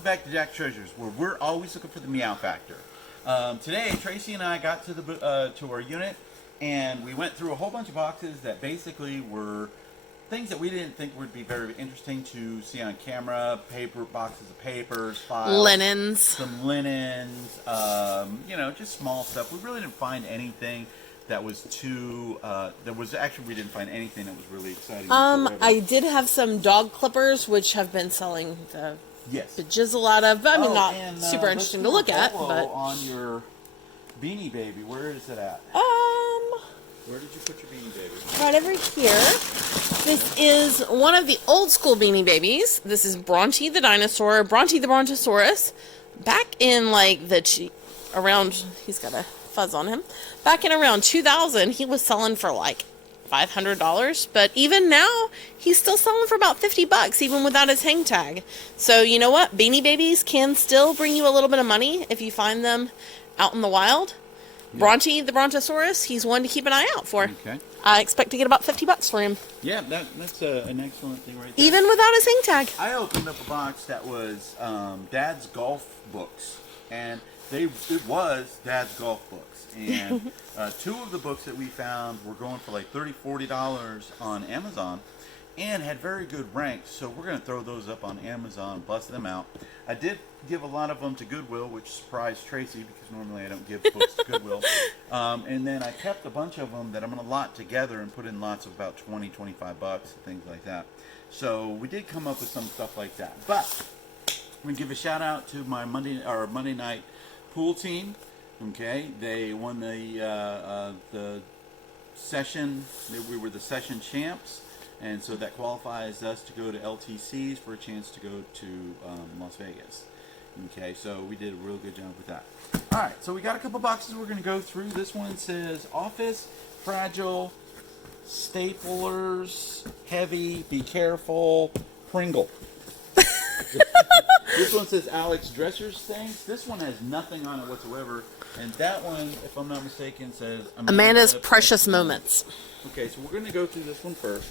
welcome back to Jack Treasures, where we're always looking for the meow factor. Today, Tracy and I got to to our unit, and we went through a whole bunch of boxes that basically were things that we didn't think would be very interesting to see on camera. Boxes of papers, files, linens, some linens, you know, just small stuff. We really didn't find anything that was too. We didn't find anything that was really exciting. I did have some dog clippers, which have been selling the jizzle out of. I mean, not super interesting to look at, but on your Beanie Baby, where is it at? Where did you put your Beanie Baby? Right over here. This is one of the old school Beanie Babies. This is Bronte the dinosaur, Bronte the Brontosaurus. Back in like around, he's got a fuzz on him. Back in around 2000, he was selling for like $500, but even now he's still selling for about $50, even without his hang tag. So you know what? Beanie Babies can still bring you a little bit of money if you find them out in the wild. Yeah. Bronte the Brontosaurus, he's one to keep an eye out for. Okay. I expect to get about $50 for him. Yeah, that's an excellent thing right there. Even without his hang tag. I opened up a box that was Dad's golf books, and it was Dad's golf books. And two of the books that we found were going for like $30, $40 on Amazon and had very good ranks. So we're going to throw those up on Amazon, bust them out. I did give a lot of them to Goodwill, which surprised Tracy because normally I don't give books to Goodwill. And then I kept a bunch of them that I'm going to lot together and put in lots of about $20, $25 and things like that. So we did come up with some stuff like that. But I'm going to give a shout out to my Monday night pool team. Okay, they won the session. We were the session champs, and so that qualifies us to go to LTCs for a chance to go to Las Vegas. Okay, so we did a real good job with that. All right, so we got a couple boxes we're going to go through. This one says Office, Fragile, Staplers, Heavy, Be Careful, Pringle. This one says Alex Dresser's Things. This one has nothing on it whatsoever. And that one, if I'm not mistaken, says Amanda's Precious Moments. Okay, so we're going to go through this one first.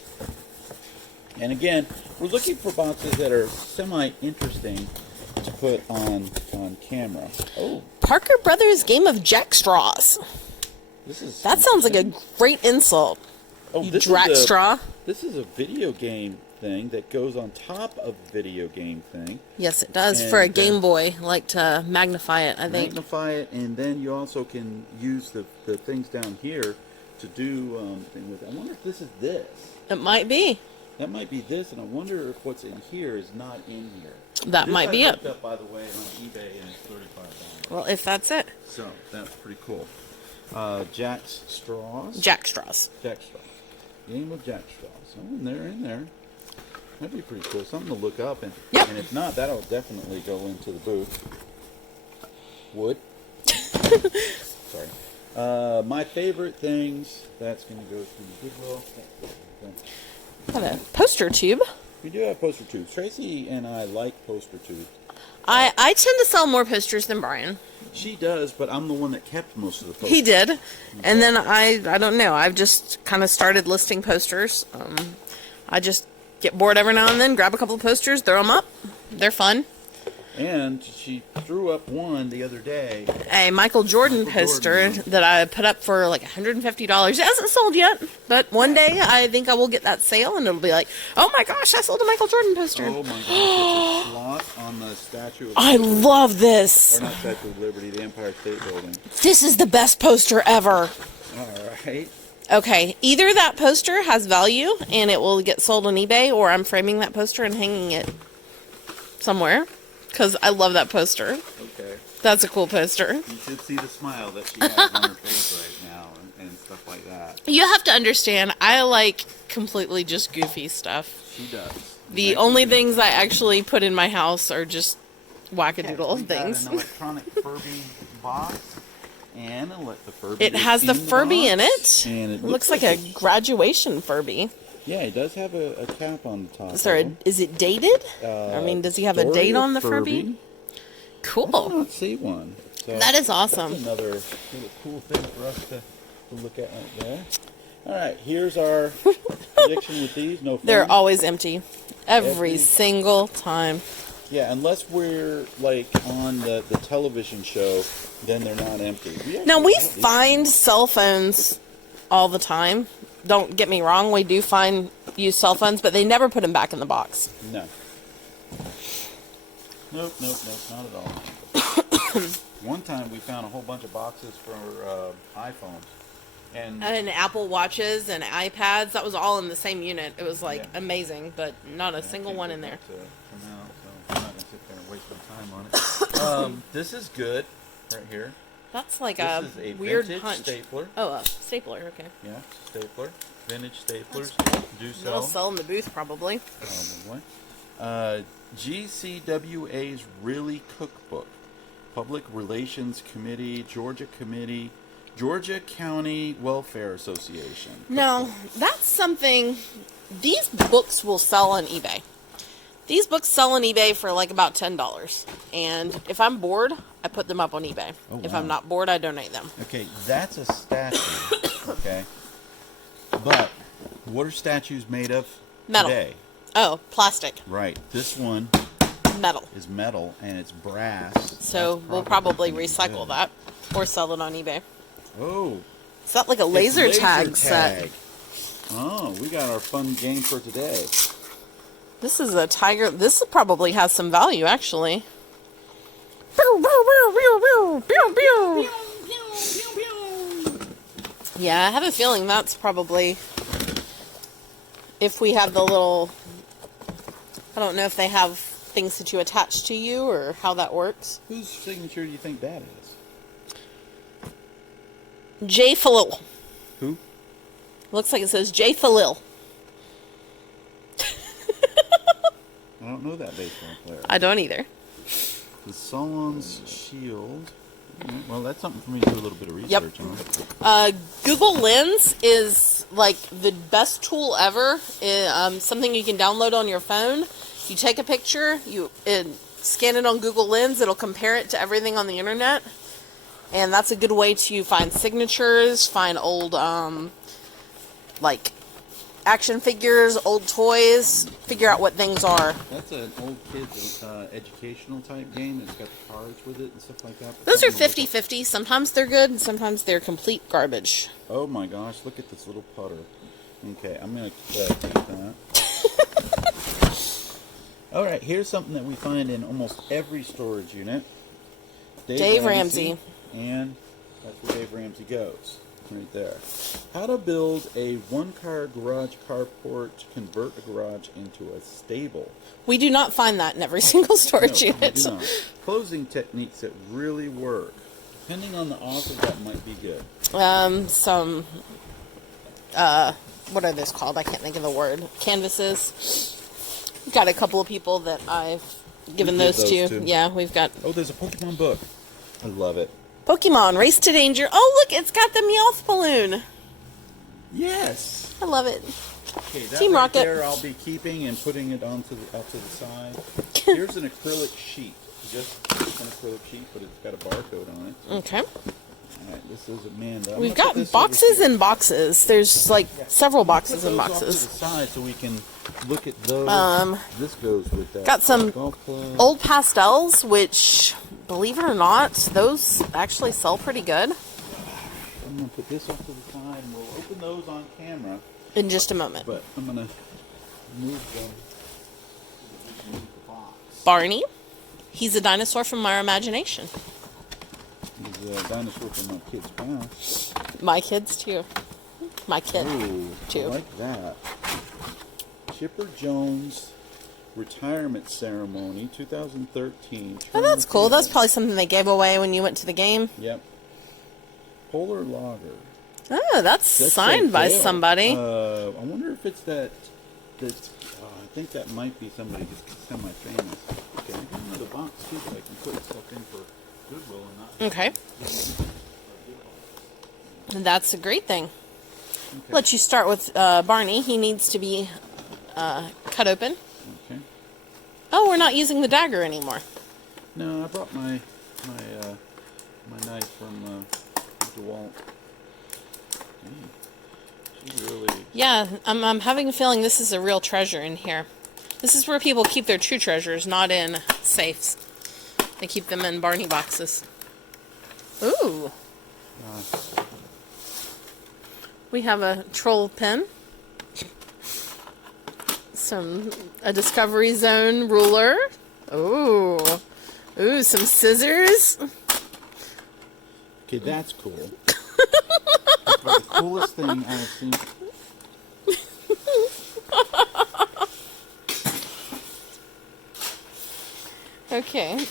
And again, we're looking for boxes that are semi-interesting to put on camera. Oh, Parker Brothers Game of Jack Straws. That sounds like a great insult. Oh, you Jack Straw. This is a video game thing that goes on top of the video game thing. Yes, it does. And for a Game Boy, like to magnify it, I think. Magnify it, and then you also can use the things down here to do thing with it. I wonder if this is this. It might be. That might be this, and I wonder if what's in here is not in here. That might be it. Up, by the way, on eBay, and it's $35. Well, if that's it. So that's pretty cool. Jack's Straws. Jack Straws. Jack Straws. Game of Jack Straws. Oh, and they're in there. That'd be pretty cool. Something to look up. And if not, that'll definitely go into the booth. Wood. Sorry. My favorite things. That's going to go through the Goodwill. Got a poster tube. We do have poster tubes. Tracy and I like poster tubes. I tend to sell more posters than Brian. She does, but I'm the one that kept most of the posters. He did. Okay. And then I don't know. I've just kind of started listing posters. I just get bored every now and then, grab a couple of posters, throw them up. They're fun. And she threw up one the other day. A Michael Jordan poster that I put up for like $150. It hasn't sold yet, but one day I think I will get that sale and it'll be like, oh my gosh, I sold a Michael Jordan poster. Oh my gosh, it's a slot on the Statue of I love this. Or not Statue of Liberty, the Empire State Building. This is the best poster ever. All right. Okay, either that poster has value and it will get sold on eBay, or I'm framing that poster and hanging it somewhere because I love that poster. Okay. That's a cool poster. You should see the smile that she has on her face right now and stuff like that. You have to understand, I like completely just goofy stuff. She does. The only things I actually put in my house are just wackadoodle things. Got an electronic Furby box. And let the Furby. It has the Furby in it. And it looks like a graduation Furby. Yeah, it does have a cap on the top. Is it dated? I mean, does he have a date on the Furby? Cool. I don't see one. So that is awesome. That's another little cool thing for us to look at right there. All right, here's our prediction with these. No fun. They're always empty. Every single time. Yeah, unless we're like on the television show, then they're not empty. Now, we find cell phones all the time. Don't get me wrong, we do find used cell phones, but they never put them back in the box. No. Nope, not at all. One time we found a whole bunch of boxes for iPhones. And Apple Watches and iPads, that was all in the same unit. It was like amazing, but not a single one in there. For now, so I'm not going to sit there and waste my time on it. This is good, right here. That's like This a is a weird vintage punch. stapler. Oh, a stapler, okay. Yeah, stapler. Vintage staplers do They'll sell. sell in the booth probably. Probably. GCWA's Really Cookbook. Public Relations Committee, Georgia County Welfare Association. No, that's something. These books will sell on eBay. These books sell on eBay for like about $10. And if I'm bored, I put them up on eBay. Oh, if wow. I'm not bored, I donate them. Okay, that's a statue. Okay. But what are statues made of Metal. today? Oh, plastic. Right. This one Metal. is metal and it's brass. So That's we'll probably gonna be recycle good. that or sell it on eBay. Oh. Is that like a laser, it's tag set? Oh, we got our fun game for today. This is a tiger. This probably has some value, actually. Yeah, I have a feeling that's probably... If we have the little... I don't know if they have things that you attach to you or how that works. Whose signature do you think that is? J. Falil. Who? Looks like it says J. Falil. I don't know that baseball player. I don't either. The Solon's Shield. Well, that's something for me to do a little bit of research Yep. on. Google Lens is like the best tool ever. Something you can download on your phone. You take a picture, you scan it on Google Lens, it'll compare it to everything on the internet. And that's a good way to find signatures, find old like action figures, old toys, figure out what things are. That's an old kid's educational type game that's got the cards with it and stuff like that. Those are 50-50. Sometimes they're good, and sometimes they're complete garbage. Oh my gosh, look at this little putter. Okay, I'm going to take that. Alright, here's something that we find in almost every storage unit. Dave Ramsey. And that's where Dave Ramsey goes. Right there. How to build a one-car garage carport to convert a garage into a stable. We do not find that in every single storage No, unit. we do not. Closing techniques that really work. Depending on the author, that might be good. What are those called? I can't think of the word. Canvases. We've got a couple of people that I've given We did those to. too. Yeah, we've got Oh, there's a Pokemon book. I love it. Pokemon Race to Danger. Oh, look, it's got the Meowth balloon. Yes. I love it. Okay, that Team right Rocket. there I'll be keeping and putting it out to the side. Here's an acrylic sheet. Just an acrylic sheet, but it's got a barcode on it. Okay. All right, this is Amanda. I'm We've gonna put got this over boxes here. and boxes. There's like several boxes Put and those off boxes. to the side so we can look at those. This goes with that. Got some golf club. old pastels, which, believe it or not, those actually sell pretty good. I'm gonna put this off to the side, and we'll open those on camera. In just a moment. But I'm gonna move them. Move the box. Barney. He's a dinosaur from our imagination. He's a dinosaur from my kid's past. My kids, too. My kid, Ooh, I too. like that. Chipper Jones retirement ceremony, 2013. Oh, that's cool. That's probably something they gave away when you went to the game. Yep. Polar Lager. Oh, that's signed by cool. somebody. I wonder if it's that. I think that might be somebody who's semi-famous. Okay, I have another box too that I can put stuff in for Goodwill and not. Okay. That's a great thing. Okay. Let you start with Barney. He needs to be cut open. Okay. Oh, we're not using the dagger anymore. No, I brought my knife from DeWalt. She really. Yeah, I'm having a feeling this is a real treasure in here. This is where people keep their true treasures, not in safes. They keep them in Barney boxes. Ooh. Nice. We have a troll pen. A Discovery Zone ruler. Ooh. Ooh, some scissors. Okay, that's cool. That's about the coolest thing I've seen. Okay.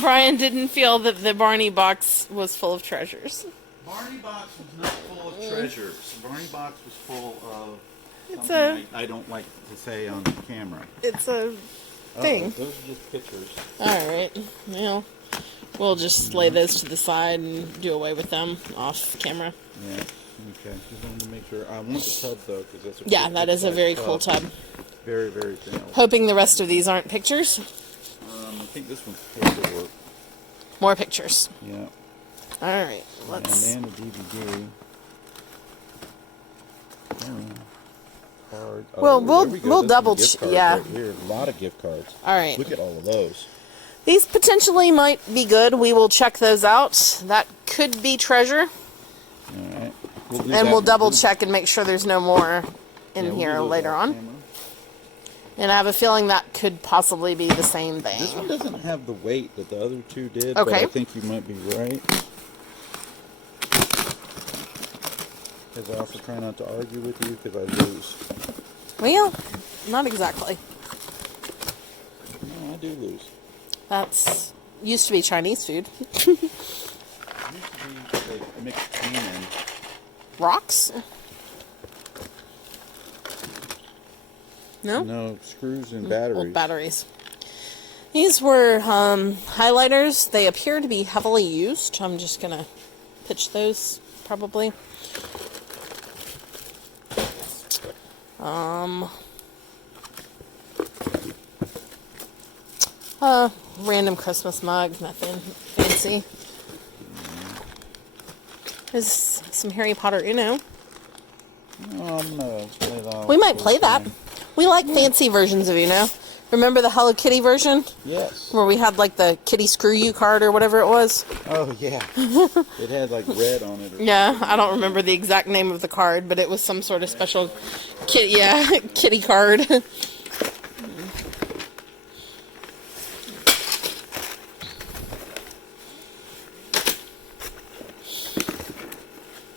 Brian didn't feel that the Barney box was full of treasures. Barney box was not full of treasures. Barney box was full of It's something I don't like to say on camera. It's a thing. Those are just pictures. Alright. Well, we'll just lay those to the side and do away with them off camera. Yeah. Okay. Just wanted to make sure. I want the tub though, because that's a Yeah, that is a very cool tub. Very, very thin. Hoping the rest of these aren't pictures. I think this one's paperwork. More pictures. Yeah. Alright, let's... And a DVD. Card. Well, there we go. we'll There's some double gift cards yeah. right here. A lot of gift cards. Alright. Look at all of those. These potentially might be good. We will check those out. That could be treasure. Alright. And we'll double check and make sure there's no more in here later on. Camera. And I have a feeling that could possibly be the same thing. This one doesn't have the weight that the other two did, okay. but I think you might be right. Because I also try not to argue with you because I lose. Well, not exactly. No, I do lose. That's used to be Chinese food. It used to be like mixed cream and Rocks? No? no screws and batteries. Old batteries. These were highlighters. They appear to be heavily used. I'm just going to pitch those, probably. Random Christmas mug, nothing fancy. There's some Harry Potter Uno. Oh, I'm gonna play that. We might play that. We like fancy versions of Uno. Remember the Hello Kitty version? Yes. Where we had like the Kitty Screw You card or whatever it was? Oh, yeah. It had like red on it. Or Yeah, I don't remember the exact name of the card, but it was some sort of special kitty card.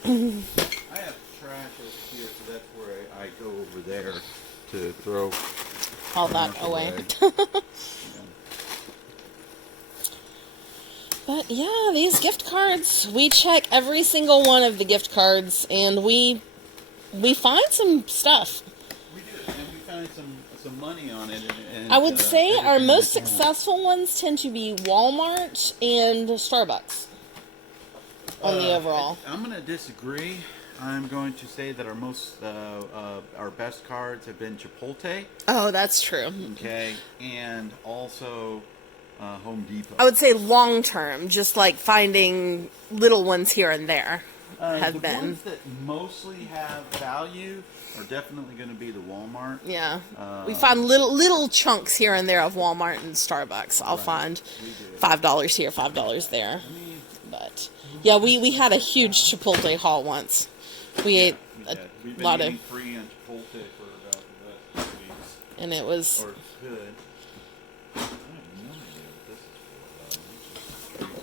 I have trash over here, so that's where I go over there to throw All that away. But yeah, these gift cards, we check every single one of the gift cards, and we find some stuff. We do, and we find some money on it. And I would say our most we can. successful ones tend to be Walmart and Starbucks on the overall. I'm going to disagree. I'm going to say that our best cards have been Chipotle. Oh, that's true. Okay, and also Home Depot. I would say long term, just like finding little ones here and there have the been. ones that mostly have value are definitely going to be the Walmart. Yeah, we find little chunks here and there of Walmart and Starbucks. I'll find $5 here, $5 there. But yeah, we had a huge Chipotle haul once. We ate a We've been lot of, eating free on Chipotle for about the last 2 weeks. and it was. Or good. I have no idea what this is for. Okay,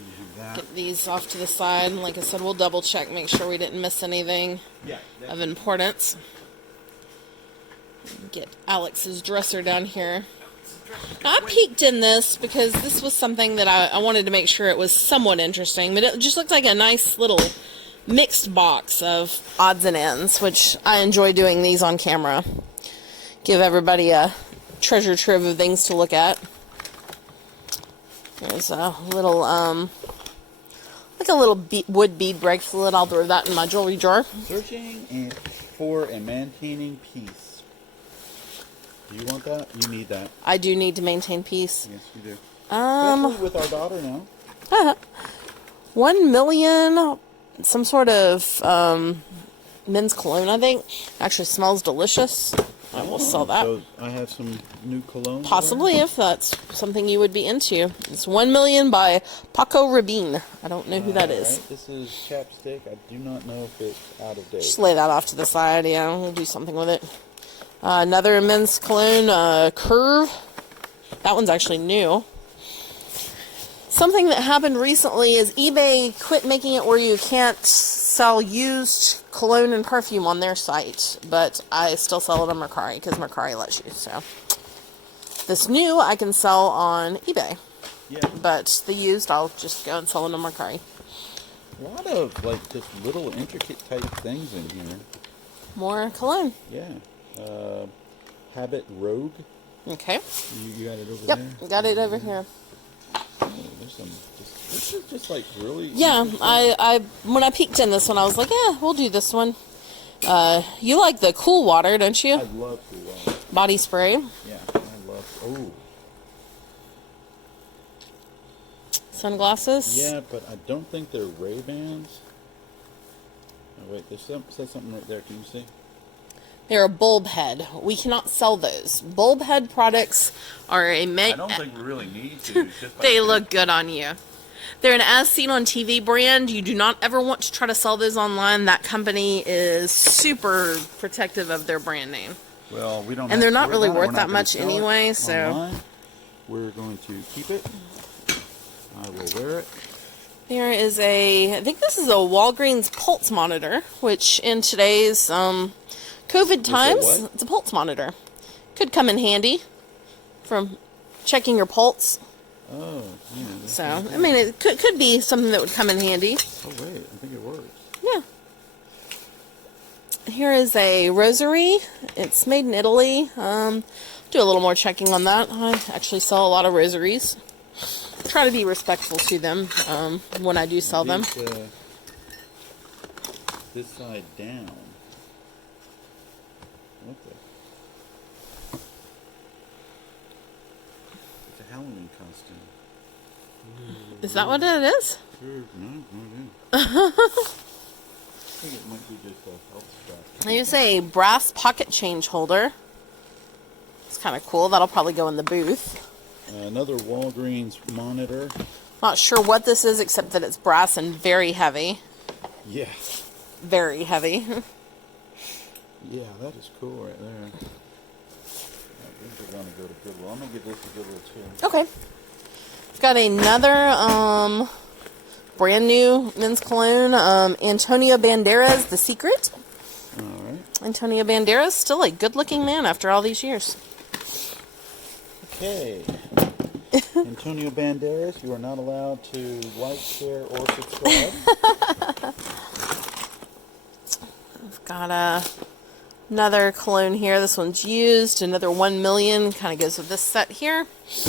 we have that. Get these off to the side. Like I said, we'll double check, make sure we didn't miss anything of importance. Get Alex's dresser down here. I peeked in this because this was something that I wanted to make sure it was somewhat interesting, but it just looked like a nice little mixed box of odds and ends, which I enjoy doing these on camera. Give everybody a treasure trove of things to look at. There's a little, like a little wood bead bracelet. I'll throw that in my jewelry jar. Searching for and maintaining peace. Do you want that? You need that. I do need to maintain peace. Yes, you do. Especially with our daughter now. 1 million, some sort of men's cologne, I think. Actually smells delicious. I we'll sell that. So I have some new cologne. Possibly, if that's something you would be into. It's 1 Million by Paco Rabin. I don't know who that is. Right. This is chapstick. I do not know if it's out of date. Just lay that off to the side. Yeah, we'll do something with it. Another men's cologne, Curve. That one's actually new. Something that happened recently is eBay quit making it where you can't sell used cologne and perfume on their site, but I still sell it on Mercari because Mercari lets you. So this new I can sell on eBay, Yeah. but the used I'll just go and sell it on Mercari. A lot of like just little intricate type things in here. More cologne. Yeah. Habit Rogue. Okay. You got it over Yep, there? got it over here. Oh, there's some. This is just like really. Yeah, I when I peeked in this one, I was like, yeah, we'll do this one. You like the cool water, don't you? I love cool water. Body spray. Yeah, I love. Oh. Sunglasses. Yeah, but I don't think they're Ray-Bans. Oh, wait, there's says something right there. Can you see? They're a bulb head. We cannot sell those. Bulb head products are a I don't think we really need to. It's just they like look good on you. They're an as seen on TV brand. You do not ever want to try to sell those online. That company is super protective of their brand name. Well, we don't. And they're not have to worry really about it. worth We're not that gonna much sell it anyway, so online. We're going to keep it. I will wear it. there is I think this is a Walgreens pulse monitor, which in today's COVID times, what? it's a pulse monitor. Could come in handy from checking your pulse. Oh, yeah. That's So, kinda I mean, it could be something that would come in handy. Oh wait, I think it works. Yeah. Here is a rosary. It's made in Italy. Do a little more checking on that. I actually sell a lot of rosaries. Try to be respectful to them when I do sell them. This side down. What the? It's a Halloween costume. Is that what it is? Sure, no, I think it might be just a health strap. There's a brass pocket change holder. It's kind of cool. That'll probably go in the booth. Another Walgreens monitor. Not sure what this is, except that it's brass and very heavy. Yeah. Very heavy. Yeah, that is cool right there. These are going to go to Goodwill. I'm going to give this to Goodwill too. Okay. I've got another brand new men's cologne. Antonio Banderas, The Secret. All right. Antonio Banderas, still a good-looking man after all these years. Okay. Antonio Banderas, you are not allowed to like, share, or subscribe. I've got another cologne here. This one's used. Another 1 Million. Kind of goes with this set here. This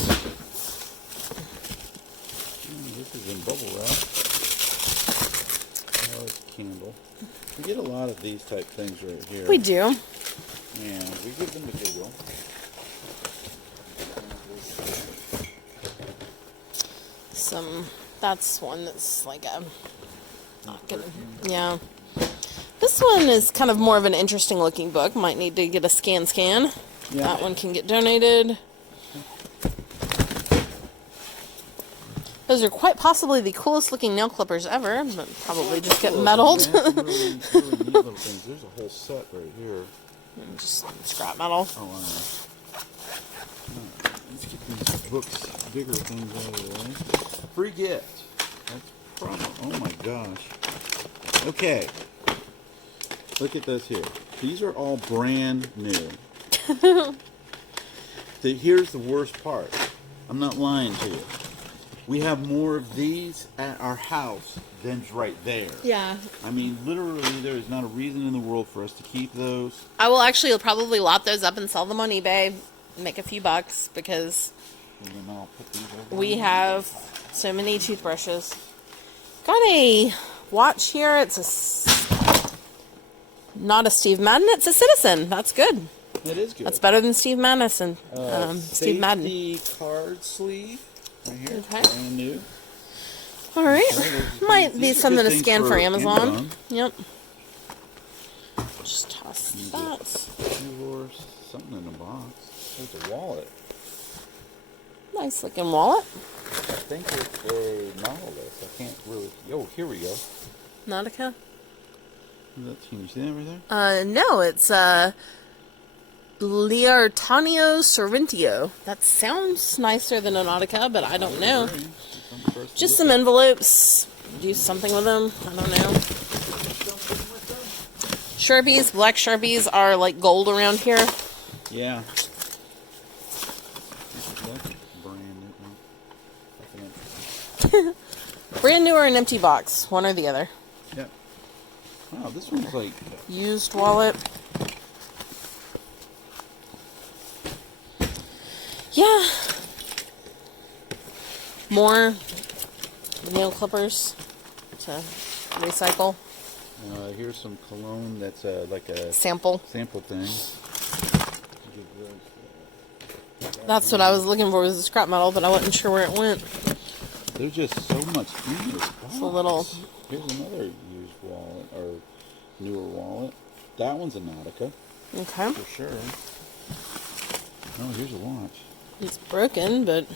is in bubble wrap. Oh, it's a candle. We get a lot of these type things right here. We do. And we give them to Goodwill. That's one that's like a, not gonna, yeah. This one is kind of more of an interesting looking book. Might need to get a scan. Yeah. That one can get donated. Those are quite possibly the coolest looking nail clippers ever, but probably just get meddled. Yeah, really neat little things. There's a whole set right here. Just scrap metal. Oh, I know. Alright, let's get these books, bigger things out of the way. Free gift. That's promo. Oh my gosh. Okay. Look at this here. These are all brand new. Here's the worst part. I'm not lying to you. We have more of these at our house than's right there. Yeah. I mean, literally, there is not a reason in the world for us to keep those. I will actually probably lot those up and sell them on eBay. Make a few bucks because And then I'll put these over we here. have so many toothbrushes. Got a watch here. It's not a Steve Madden. It's a Citizen. That's good. It is good. That's better than Steve Madison. Steve Madden. Safety card sleeve right here. Okay. Brand new. All right. Okay, Might be these are something good to things scan for Amazon. Amazon. Yep. Just toss that. Yours. something in the box. There's a wallet. Nice looking wallet. I think it's a Nautilus. I can't really... Oh, here we go. Nautica? Can you see that right there? No, it's, Liartanio Sorrentio. That sounds nicer than a Nautica, but I don't know. Just some envelopes. Do something with them. I don't know. Sharpies. Black Sharpies are like gold around here. Yeah. Brand new or an empty box. One or the other. Yep. Wow, this one's like... Used wallet. Yeah. More nail clippers to recycle. Here's some cologne that's like a Sample. sample thing. That's what I was looking for, was the scrap metal, but I wasn't sure where it went. There's just so much in this box. It's a little... Here's another used wallet, or newer wallet. That one's a Nautica. Okay. For sure. Oh, here's a watch. It's broken, but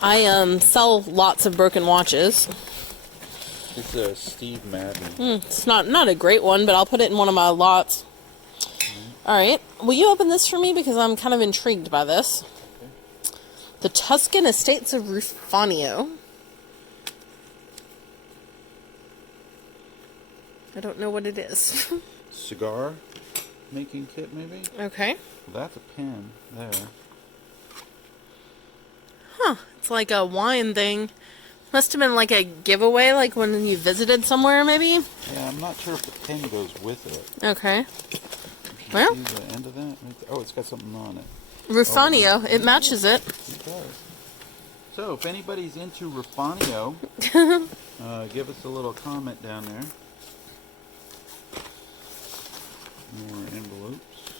I sell lots of broken watches. It's a Steve Madden. It's not a great one, but I'll put it in one of my lots. All right. Will you open this for me? Because I'm kind of intrigued by this. Okay. The Tuscan Estates of Rufanio. I don't know what it is. Cigar making kit, maybe? Okay. Well, that's a pen there. Huh. It's like a wine thing. Must have been like a giveaway, like when you visited somewhere, maybe? Yeah, I'm not sure if the pen goes with it. Okay. Well. See the end of that? Oh, it's got something on it. Rufanio. It matches it. It does. So, if anybody's into Rufanio, give us a little comment down there. More envelopes.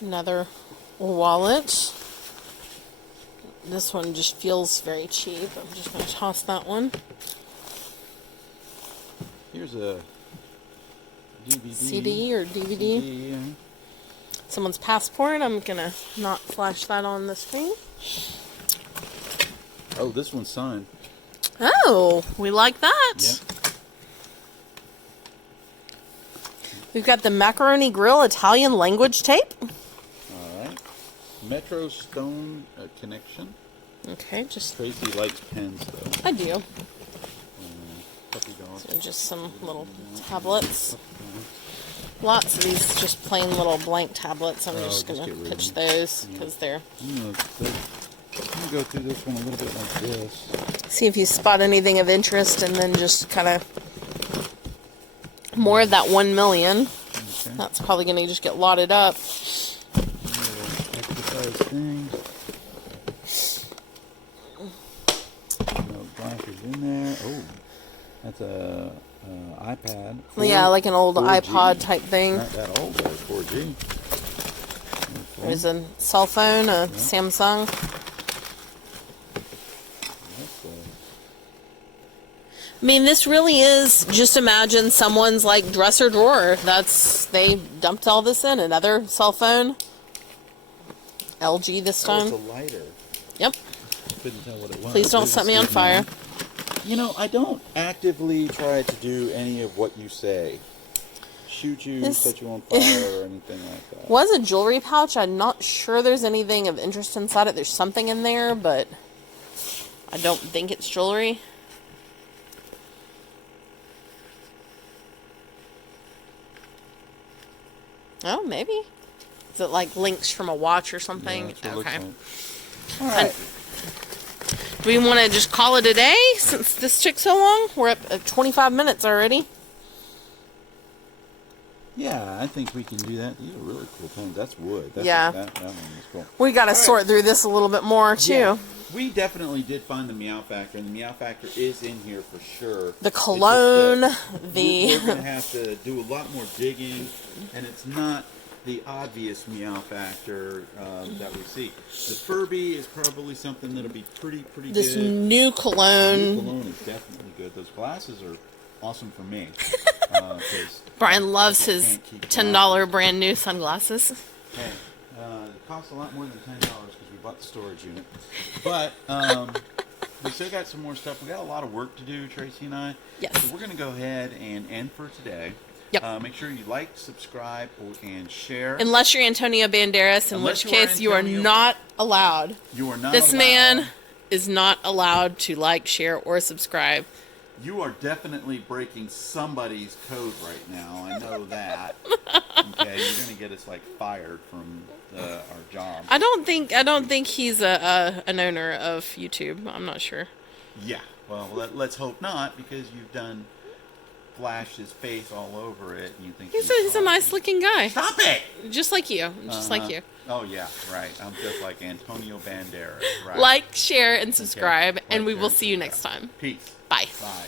Another wallet. This one just feels very cheap. I'm just going to toss that one. Here's a DVD. CD or DVD. CD, yeah. Someone's passport. I'm going to not flash that on the screen. Oh, this one's signed. Oh, we like that. Yep. We've got the Macaroni Grill Italian language tape. Alright. Metro Stone Connection. Okay, just... Tracy likes pens, though. I do. Puppy dog. So just some little tablets. Lots of these just plain little blank tablets. I'm just going to pitch those because they're... I'm going to go through this one a little bit like this. See if you spot anything of interest and then just kind of... More of that 1 million. Okay. That's probably going to just get lotted up. Exercise thing. No glasses in there. Oh, that's a iPad. Yeah, like an old 4G. iPod type thing. Not that old, but 4G. There's a cell phone, a Samsung. I mean, this really is, just imagine someone's like dresser drawer. They dumped all this in. Another cell phone. LG this time. Oh, it's a lighter. Yep. Couldn't tell what it was. Please don't set me on fire. You know, I don't actively try to do any of what you say. Shoot you, set you on fire, or anything like that. Was a jewelry pouch. I'm not sure there's anything of interest inside it. There's something in there, but I don't think it's jewelry. Oh, maybe. Is it like links from a watch or something? Yeah, okay. All right. Do we want to just call it a day since this took so long? We're up at 25 minutes already. Yeah, I think we can do that. These are really cool pens. That's wood. Yeah. That one is cool. We got to sort through this a little bit more, too. Yeah, we definitely did find the Meow Factor, and the Meow Factor is in here for sure. The cologne, we're going to have to do a lot more digging, and it's not the obvious Meow Factor that we see. The Furby is probably something that'll be pretty good. This new cologne. New cologne is definitely good. Those glasses are awesome for me. Brian loves his $10 brand new sunglasses. Hey, It costs a lot more than $10 because we bought the storage unit. But we still got some more stuff. We got a lot of work to do, Tracy and I. Yes. So we're going to go ahead and end for today. Yep. Make sure you like, subscribe, and share. Unless you're Antonio Banderas, in Unless which you are case you are Antonio- not allowed. You are not This allowed. man is not allowed to like, share, or subscribe. You are definitely breaking somebody's code right now. I know that. Okay, you're going to get us like fired from our job. I don't think he's an owner of YouTube. I'm not sure. Yeah. Well, let's hope not, because you've done flashed his face all over it, and you think He's a nice looking guy. Stop it! Just like you. Just like you. Oh yeah, right. I'm just like Antonio Banderas. Right. Like, share, and subscribe, Okay. and Like, we share, will and see you subscribe. next time. Peace. Bye. Bye.